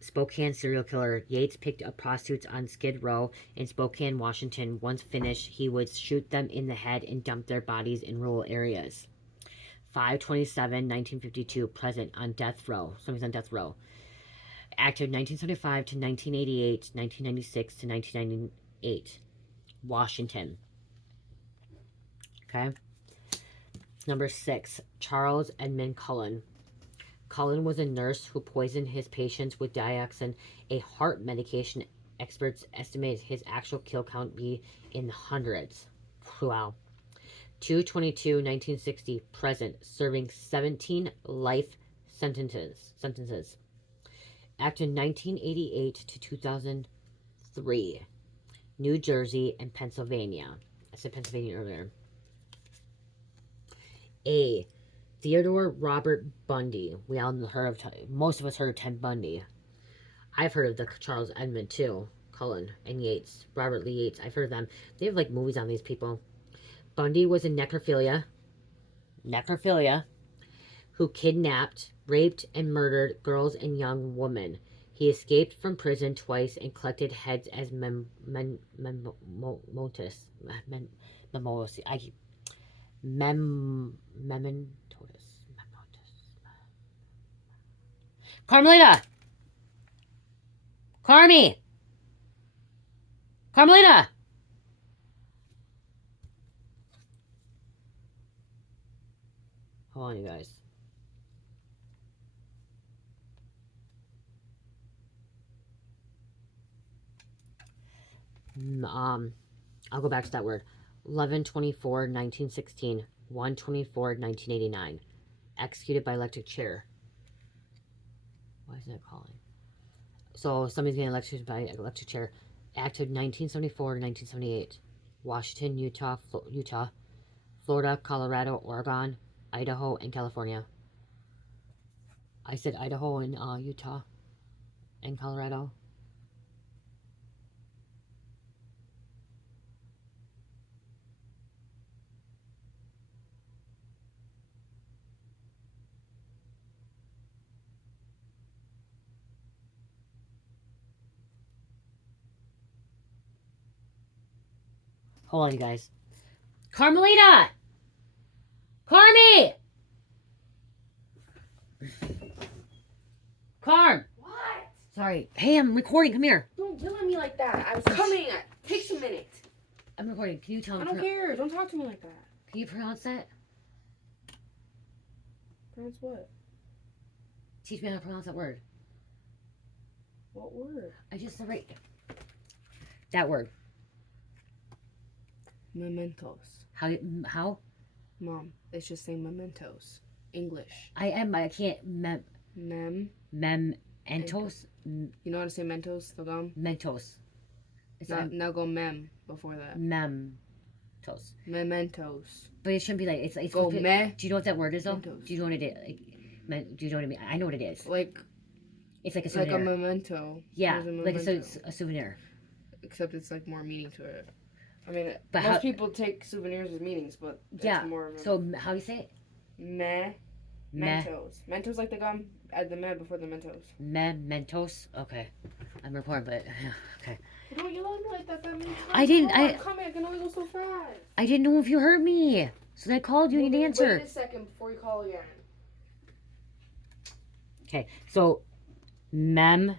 Spokane serial killer. Yates picked up prostitutes on Skid Row in Spokane, Washington. Once finished, he would shoot them in the head and dump their bodies in rural areas. 5/27/1952, present on death row. Somebody's on death row. Active 1975 to 1988, 1996 to 1998. Washington. Okay. Number 6, Charles Edmund Cullen. Cullen was a nurse who poisoned his patients with dioxin, a heart medication. Experts estimate his actual kill count be in the hundreds. Wow. 2/22/1960, present, serving 17 life sentences. Active 1988 to 2003, New Jersey and Pennsylvania. I said Pennsylvania earlier. A. Theodore Robert Bundy. We all heard of, most of us heard of Ted Bundy. I've heard of the Charles Edmund too. Cullen and Yates. Robert Lee Yates. I've heard of them. They have like movies on these people. Bundy was a necrophilia, who kidnapped, raped, and murdered girls and young women. He escaped from prison twice and collected heads as mementos. Carmelita! Carmelita! Hold on, you guys. I'll go back to that word. 11/24/1916, 1/24/1989. Executed by electric chair. Why isn't it calling? So somebody's getting electrocuted by electric chair. Active 1974 to 1978. Washington, Utah, Florida, Colorado, Oregon, Idaho, and California. I said Idaho and Utah and Colorado. Hold on, you guys. Carmelita! Carmy! Carm! What? Sorry. Hey, I'm recording. Come here. Don't yell at me like that. I was coming. It takes a minute. I'm recording. Can you tell me? I don't care. Don't talk to me like that. Can you pronounce that? Pronounce what? Teach me how to pronounce that word. What word? I just said right. That word. Mementos. How? Mom, it's just saying mementos. English. I can't. Mementos. You know how to say mentos, the gum? Mentos. It's now go mem before that. Mementos. Mementos. But it shouldn't be like it's Go me. Do you know what that word is though? Mentos. Do you know what it is? Do you know what I mean? I know what it is. Like It's like a souvenir. a memento. Yeah, There's like memento. a souvenir. Except it's like more meaning to it. I mean, But most how- people take souvenirs as meanings, but it's Yeah. more of a So how do you say it? Mentos. Mentos like the gum. Add the me before the Mentos. Mementos. Okay, I'm recording, but okay. Don't yell at me like that. That means I didn't- I'm coming. I can only go so fast. I didn't know if you heard me, so I called you. You didn't answer. Wait a second before you call again. Okay, so mementos.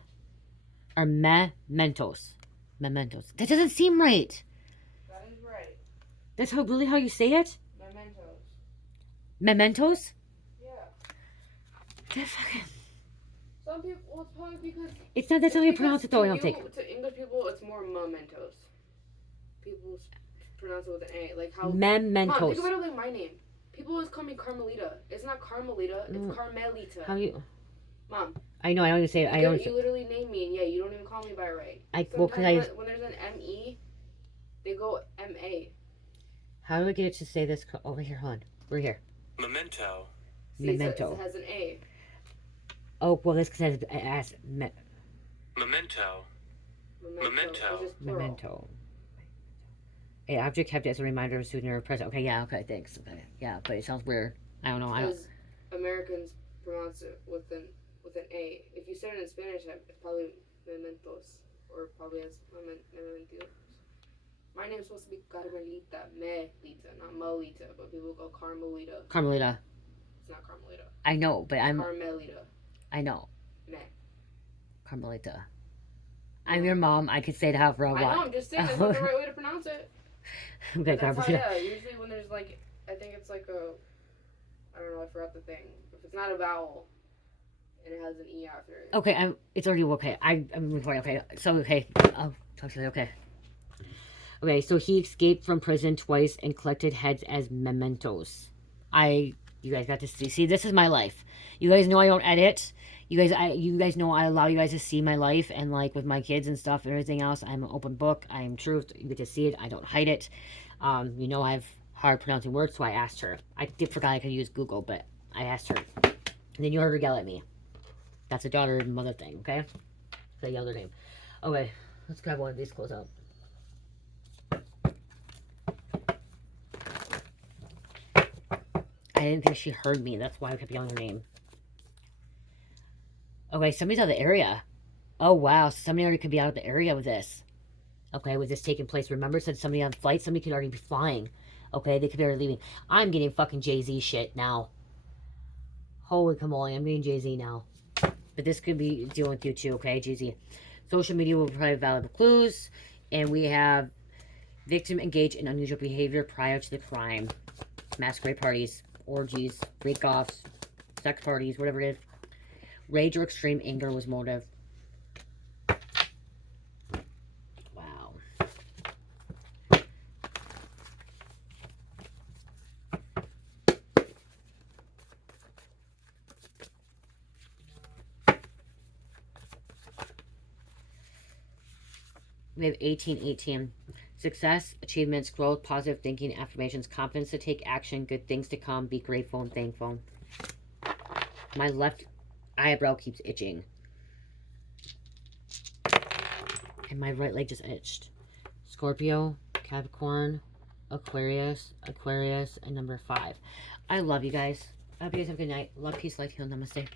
Mementos. That doesn't seem right. That is right. That's how you say it? Mementos. Mementos? Yeah. That fucking. Some people, well, it's probably because. It's not. That's how you pronounce it, though. I don't think. To English people, it's more mementos. People pronounce it with an A, like how. Mementos. Mom, think about it like my name. People always call me Carmelita. It's not Carmelita. It's Carmelita. How you? Mom. I know. I don't even say it. I don't. You literally name me, and yeah, you don't even call me by it right. Well, When there's an M-E, they go M-A. How do I get it to say this over here? Hold on. We're here. Memento. See, Memento. It has an A. Oh, well, this says as Memento. Memento. Memento. It's just plural. memento. A object kept as a reminder of a souvenir of present. Okay, yeah, okay, thanks. Okay, yeah, but it sounds weird. I don't know. Because Americans pronounce it with an with an A. If you said it in Spanish, it's probably mementos, or probably as mementos. My name's supposed to be Carmelita, Melita, not Melita, but people go Carmelita. Carmelita. It's not Carmelita. I know, but I'm. Carmelita. I know. Me. Carmelita. I'm your mom. I could say it however I want. I know. I'm just saying that's not the right way to pronounce it. Okay, That's how, Carmelita. yeah. Usually when there's like, I think it's like a, I don't know. I forgot the thing. If it's not a vowel, and it has an E after it. Okay, it's already okay. I'm recording. Okay, so okay. I'll talk to you. Okay. Okay, so he escaped from prison twice and collected heads as mementos. You guys got to see. See, this is my life. You guys know I don't edit. You guys know I allow you guys to see my life, and like with my kids and stuff and everything else, I'm an open book. I am truth. You get to see it. I don't hide it. You know I have hard pronouncing words, so I asked her. I did forgot I could use Google, but I asked her. And then you heard her yell at me. That's a daughter and mother thing, okay? So I yelled her name. Okay, let's grab one of these clothes out. I didn't think she heard me. That's why I kept yelling her name. Okay, somebody's out of the area. Oh, wow. Somebody already could be out of the area with this. Okay, with this taking place. Remember, it said somebody on flight. Somebody could already be flying. Okay, they could be already leaving. I'm getting fucking Jay-Z shit now. Holy camole, I'm getting Jay-Z now. But this could be dealing with you too, okay, Jay-Z. Social media will provide valuable clues. And we have victim engaged in unusual behavior prior to the crime. Masquerade parties, orgies, break-offs, sex parties, whatever it is. Rage or extreme anger was motive. Wow. We have 1818. Success, achievements, growth, positive thinking, affirmations, confidence to take action, good things to come, be grateful and thankful. My left eyebrow keeps itching. And my right leg just itched. Scorpio, Capricorn, Aquarius, and number 5. I love you guys. I hope you guys have a good night. Love, peace, light, heal, namaste.